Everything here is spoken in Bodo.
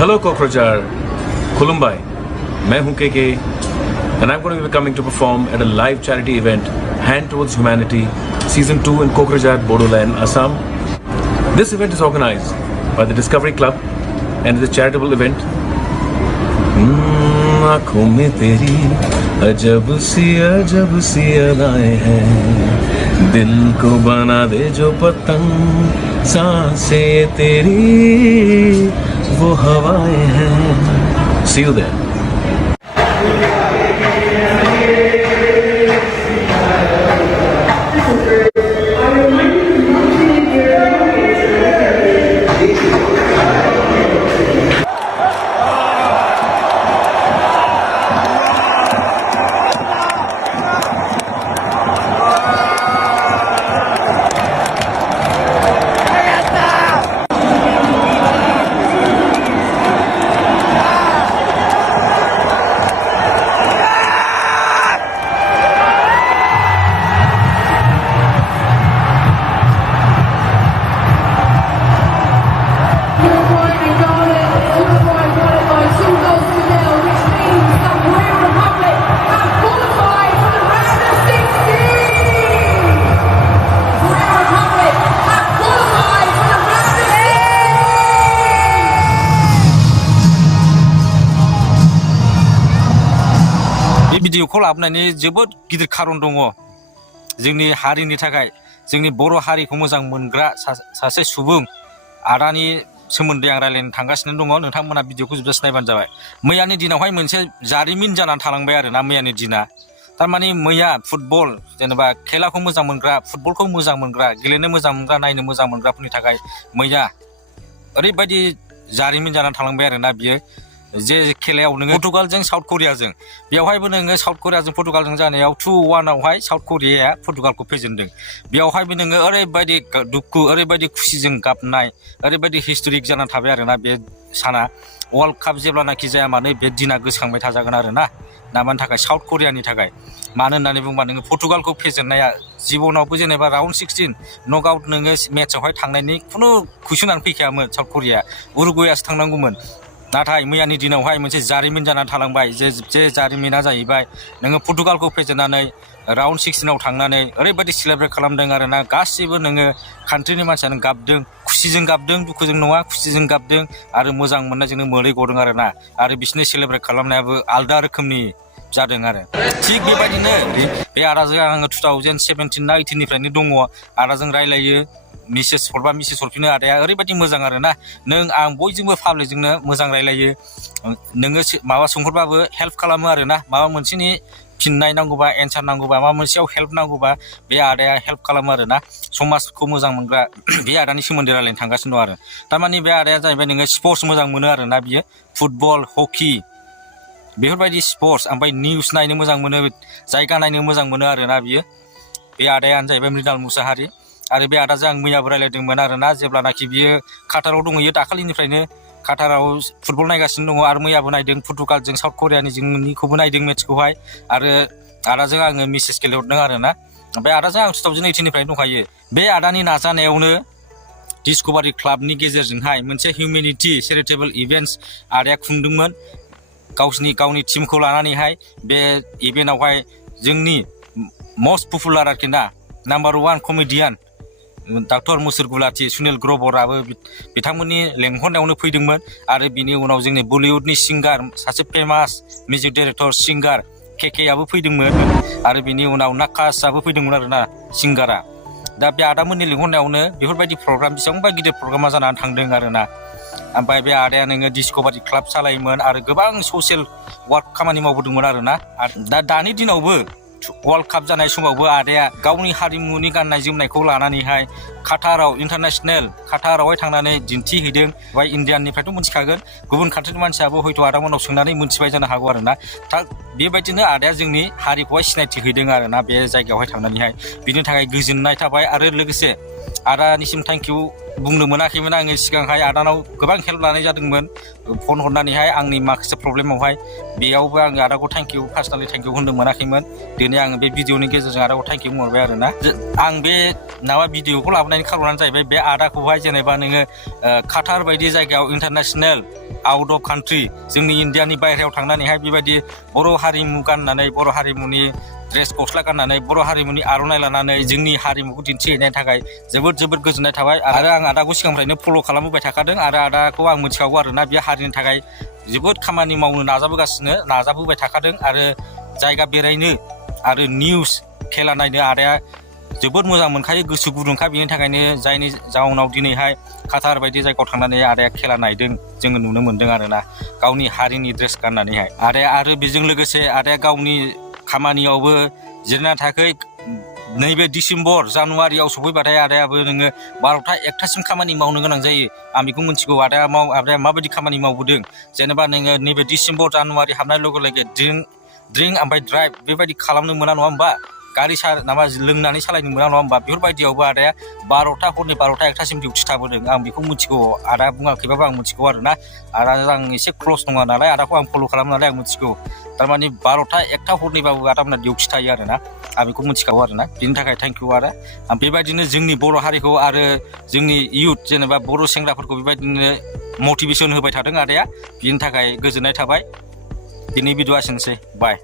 Hello Kokrajar, Kulumbai, मैं हूं KK and I'm going to be coming to perform at a live charity event, Hand Towards Humanity, Season 2 in Kokrajar, Bodo land, Assam. This event is organized by the Discovery Club and is a charitable event. आँखों में तेरी अजब सी अदाएं हैं, दिल को बना दे जो पतंग, सांसें तेरी वो हवाएं हैं. See you there. भिडिअखौ लाबोनायनि जोबोद गिदिर खारन दङ. जोंनि हारिनि थाखाय, जोंनि बर' हारिखौ मोजां मोनग्रा सासे सुबुं आदानि सोमोन्दै आं रायलायनो थांगासिनो दङ. नोंथांमोना भिडिअखौ जोबजासे नायबानो जाबाय. मैयानि दिनावहाय मोनसे जारिमिन जानानै थालांबाय आरोना मैयानि दिना. थारमाने मैया फुटबल जेनेबा खेलाखौ मोजां मोनग्रा, फुटबलखौ मोजां मोनग्रा, गेलेनो मोजां मोनग्रा, नायनो मोजां मोनग्राफोरनि थाखाय मैया ओरैबायदि जारिमिन जानानै थालांबाय आरोना बियो. जे खेलायाव नोङो पर्तुगालजों साउथ करियाजों, बेवहायबो नोङो साउथ करियाजों पर्तुगालजों जानायाव 2-1आवहाय साउथ करियाया पर्तुगालखौ फेजेनदों. बेवहायबो नोङो ओरैबायदि दुखु, ओरैबायदि खुसिजों गाबनाय, ओरैबायदि हिस्टरिक जानानै थाबाय आरोना बे साना. वर्ल्ड काप जेब्लानाखि जाया मानो बे दिना गोसोखांबाय थाजागोन आरोना. मानि थाखाय? साउथ करियानि थाखाय. मानो होननानै बुंबा नोङो पर्तुगालखौ फेजेननाया जिबनावबो जेनेबा राउन्ड 16 नक आउट नोङो मेट्सआवहाय थांनायनि खुनु कुइसनानो फैखायामोन. साउथ करिया उरुगुवेयासो थांनांगौमोन. नाथाय मैयानि दिनावहाय मोनसे जारिमिन जानानै थालांबाय. जे जारिमिना जाहैबाय नोङो पर्तुगालखौ फेजेननानै राउन्ड 16आव थांनानै ओरैबायदि सेलेब्रेट खालामदों आरोना. गासिबो नोङो कान्ट्रिनि मानसियानो गाबदों, खुसिजों गाबदों, दुखुजों नङा, खुसिजों गाबदों आरो मोजां मोननायजोंनो मोदै गदों आरोना. आरो बिसोरनि सेलेब्रेट खालामनायाबो आलदा रोखोमनि जादों आरो. थिग बेबायदिनो बे आदाजों आङो 2017 ना 18निफ्रायनो दङ. आदाजों रायलायो, मेसेज हरबा मेसेज हरफिनो आदाया. ओरैबायदि मोजां आरोना. नों आं बयजोंबो पाब्लिकजोंनो मोजां रायलायो. नोङो माबा सोंहरबाबो हेल्प खालामो आरोना. माबा मोनसेनि फिननाय नांगौबा, एन्सार नांगौबा, माबा मोनसेयाव हेल्प नांगौबा बे आदाया हेल्प खालामो आरोना. समाजखौ मोजां मोनग्रा बे आदानि सोमोन्दै रायलायनो थांगासिनो दं आरो. थारमाने बे आदाया जाहैबाय नोङो स्पर्ट्स मोजां मोनो आरोना. बियो फुटबल, हकि बेफोरबायदि स्पर्ट्स, ओमफ्राय निउस नायनो मोजां मोनो, जायगा नायनो मोजां मोनो आरोना बियो. बे आदायानो जाहैबाय मुसाहारी. आरो बे आदाजों आं मैयाबो रायलायदोंमोन आरोना. जेब्लानाखि बियो काटाराव दंहैयो, दाखालिनिफ्रायनो काटाराव फुटबल नायगासिनो दङ. आरो मैयाबो नायदों पर्तुगालजों साउथ करियानि, जोंनिखौबो नायदों मेट्सखौहाय. आरो आदाजों आङो मेसेज गेलेहरदों आरोना. ओमफ्राय आदाजों आं 2018निफ्रायनो दंखायो. बे आदानि नाजानायावनो डिस्कभारि क्लाबनि गेजेरजोंहाय मोनसे हिउमेनिटि चेरिटेबल इभेन्ट्स आदाया खुंदोंमोन गावनि टिमखौ लानानैहाय. बे इभेन्टआवहाय जोंनि मस्ट पपुलार आरोखि ना, नाम्बार 1 कमेडियान डक्टर मुसुर गुलाटी सुनिल ग्र'वराबो बिथांमोननि लेंहरनायावनो फैदोंमोन. आरो बिनि उनाव जोंनि बलिउडनि सिंगार, सासे फेमास मिउजिक डाइरेक्टर सिंगार केकेआबो फैदोंमोन. आरो बिनि उनाव नाकासआबो फैदोंमोन आरोना सिंगारा. दा बे आदामोननि लेंहरनायावनो बेफोरबायदि प्रग्राम, बेसेबांबा गिदिर प्रग्रामा जानानै थांदों आरोना. ओमफ्राय बे आदाया नोङो डिस्कभारि क्लाब सालायोमोन आरो गोबां ससियेल वार्क खामानि मावबोदोंमोन आरोना. दानि दिनावबो वर्ल्ड काप जानाय समावबो आदाया गावनि हारिमुनि गाननाय जोमनायखौ लानानैहाय काटाराव, इन्टारनेसनेल काटारावहाय थांनानै दिन्थिहैदों. ओमफ्राय इण्डियाननिफ्रायथ' मोनथिखागोन, गुबुन कान्ट्रिनि मानसियाबो हयथ' आदामोनाव सोंनानै मोनथिबाय जानो हागौ आरोना. बेबायदिनो आदाया जोंनि हारिखौहाय सिनायथि हैदों आरोना बे जायगायावहाय थांनानैहाय. बिनि थाखाय गोजोननाय थाबाय. आरो लोगोसे आदानिसिम थेंक इउ बुंनो मोनाखैमोन आङो सिगांहाय आदानाव गोबां हेल्प लानाय जादोंमोन फन हरनानैहाय आंनि माखासे प्रब्लेमावहाय बेयावबो आङो आदाखौ thank you personally thank you होननो मोनाखैमोन दिनै आङो बे भिडिअनि गेजेरजों आदाखौ थेंक इउ बुंहरबाय आरोना आं बे माबा भिडिअखौ लाबोनायनि खारनानो जाहैबाय बे आदाखौहाय जेनेबा नोङो काटार बायदि जायगायाव इन्टारनेसनेल आउट अफ कान्ट्रि जोंनि इण्डियानि बायहेरायाव थांनानैहाय बेबायदि बर' हारिमु गाननानै बर' हारिमुनि ड्रेस गस्ला गाननानै बर' हारिमुनि आर'नाइ लानानै जोंनि हारिमुखौ दिन्थिहैनायनि थाखाय जोबोद जोबोद गोजोननाय थाबाय आरो आं आदाखौ सिगांनिफ्रायनो फल' खालामबोबाय थाखादों आरो आदाखौ आं मिथिखागौ आरोना बे हारिनि थाखाय जोबोद खामानि मावनो नाजाबोबाय थाखादों आरो जायगा बेरायनो आरो निउस खेला नायनो आदाया जोबोद मोजां मोनखायो गोसो गुदुंखा बेनि थाखायनो जायनि जाउनाव दिनैहाय काटार बायदि जायगायाव थांनानै आदाया खेला नायदों जोङो नुनो मोन्दों आरोना गावनि हारिनि ड्रेस गाननानैहाय आदाया आरो बेजों लोगोसे आदाया गावनि खामानियावबो जिरायना थायाखै नैबे डिसेम्बर जानुवारियाव सफैबाथाय आदायाबो नोङो 12टा 1टासिम खामानि मावनो गोनां जायो आं बेखौ मिथिगौ आदाया माबायदि खामानि मावबोदों जेनेबा नोङो नैबे डिसेम्बर जानुवारि हाबनाय लोगो लोगो ड्रिंक ओमफ्राय ड्राइभ बेबायदि खालामनो मोना नङा होमबा गारि लोंनानै सालायनो मोना नङा होमबा बेफोरबायदियावबो आदाया 12टा हरनि 12टा 1टासिम डिउटि थाबोदों आं बेखौ मिथिगौ आदा बुङाखैबाबो आं मिथिगौ आरोना आदा आं एसे क्लस नङा नालाय आदाखौ आं फल' खालामो नालाय आं मिथिगौ थारमाने 12टा 1टा हरनिबाबो आदामोना डिउटि थायो आरोना आं बेखौ मिथिखागौ आरोना बिनि थाखाय थेंक इउ आदा बेबायदिनो जोंनि बर' हारिखौ आरो जोंनि इयुथ जेनेबा बर' सेंग्राफोरखौ बेबायदिनो मटिभेसन होबाय थादों आदाया बिनि थाखाय गोजोननाय थाबाय दिनै भिडिअ'आ एसेनोसै बाय